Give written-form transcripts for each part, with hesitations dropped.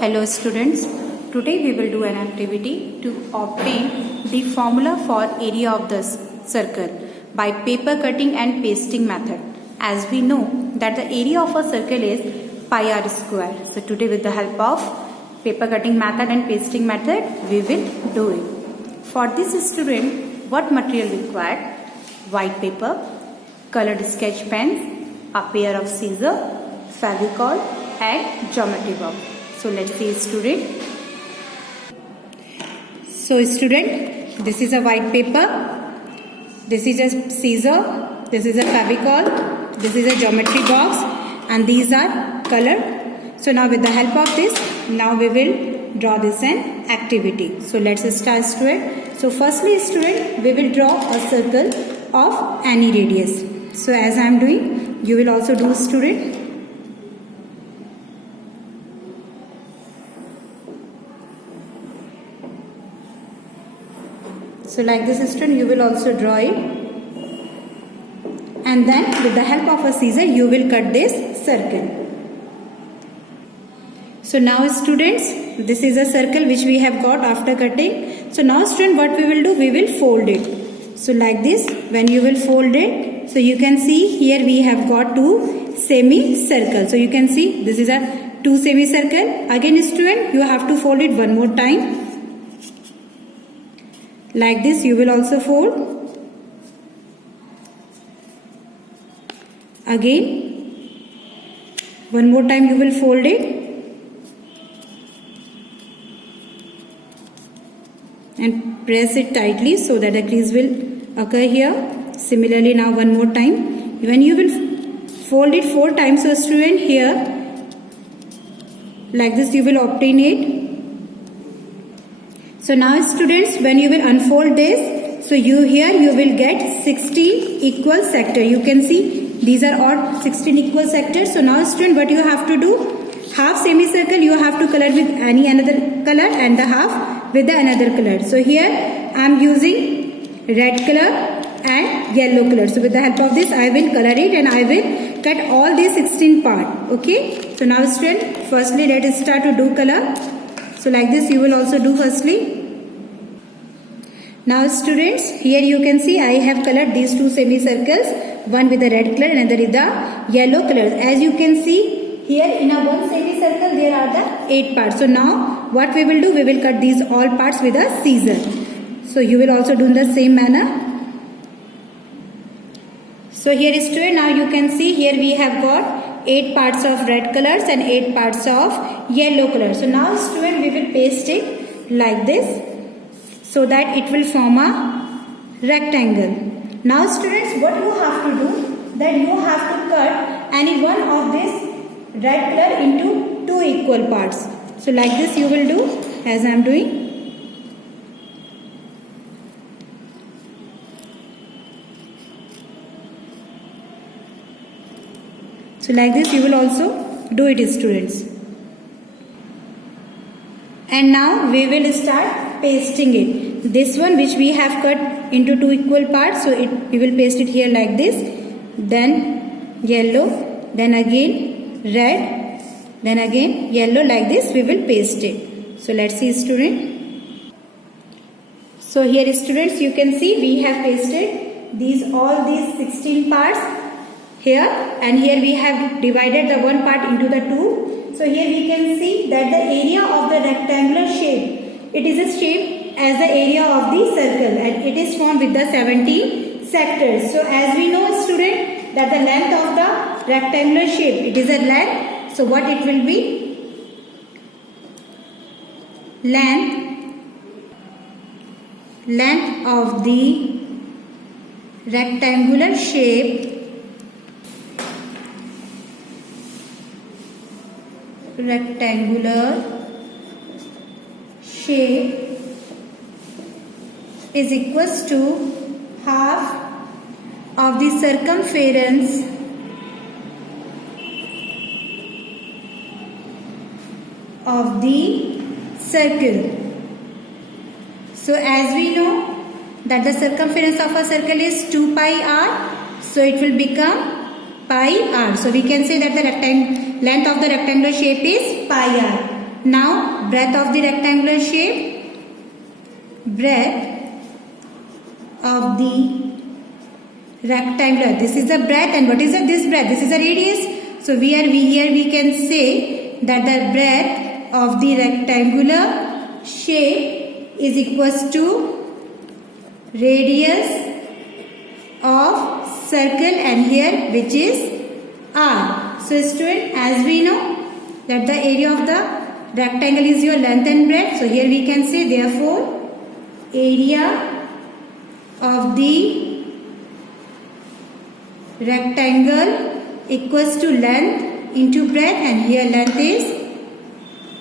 Hello students, today we will do an activity to obtain the formula for area of the circle by paper cutting and pasting method. As we know that the area of a circle is pi r square. So today with the help of paper cutting method and pasting method we will do it. For this student, what material required? White paper, colored sketch pens, a pair of scissors, Fevicol and geometry box. So let's see student. So student, this is a white paper, this is a scissor, this is a Fevicol, this is a geometry box and these are colored. So now with the help of this, now we will draw this an activity. So let's start student. So firstly student, we will draw a circle of any radius. So as I am doing, you will also do student. So like this student, you will also draw it, and then with the help of a scissor you will cut this circle. So now students, this is a circle which we have got after cutting. So now student, what we will do, we will fold it. So like this, when you will fold it, so you can see here we have got two semicircles. So you can see this is a two semicircle. Again student, you have to fold it one more time. Like this you will also fold. Again one more time you will fold it and press it tightly so that a crease will occur here. Similarly now one more time. When you will fold it 4 times, so student here like this you will obtain it. So now students, when you will unfold this, so you will get 16 equal sectors. You can see these are all 16 equal sectors. So now student, what you have to do, half semicircle you have to color with any another color and the half with the another color. So here I am using red color and yellow color. So with the help of this I will color it and I will cut all these 16 parts. Okay. So now student, firstly let us start to do color. So like this you will also do firstly. Now students, here you can see I have colored these two semicircles, one with the red color and another with the yellow color. As you can see here in a one semicircle there are the 8 parts. So now what we will do, we will cut these all parts with a scissor. So you will also do in the same manner. So here student, now you can see here we have got 8 parts of red colors and 8 parts of yellow color. So now student, we will paste it like this so that it will form a rectangle. Now students, what you have to do, that you have to cut any one of this red color into 2 equal parts. So like this you will do as I am doing. So like this you will also do it students. And now we will start pasting it. This one which we have cut into 2 equal parts, so we will paste it here like this. Then yellow, then again red, then again yellow, like this we will paste it. So let's see student. So here students, you can see we have pasted all these 16 parts here, and here we have divided the one part into the 2. So here we can see that the area of the rectangular shape, it is a shape as the area of the circle and it is formed with the 17 sectors. So as we know student that the length of the rectangular shape, it is a length. So what it will be? Length of the rectangular shape is equals to half of the circumference of the circle. So as we know that the circumference of a circle is 2 pi r, so it will become pi r. So we can say that the length of the rectangular shape is pi r. Now breadth of the rectangular shape, breadth of the rectangular, this is the breadth, and what is this breadth? This is the radius. So here we can say that the breadth of the rectangular shape is equals to radius of circle, and here which is r. So student, as we know that the area of the rectangle is your length and breadth, so here we can say therefore area of the rectangle equals to length into breadth, and here length is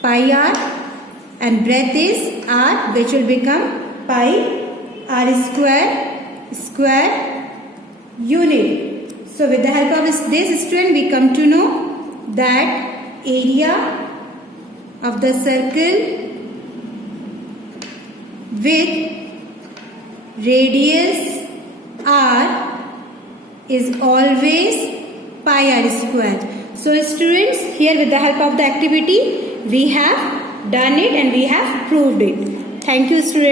pi r and breadth is r, which will become pi r square unit. So with the help of this student, we come to know that area of the circle with radius r is always pi r square. So students, here with the help of the activity, we have done it and we have proved it. Thank you students.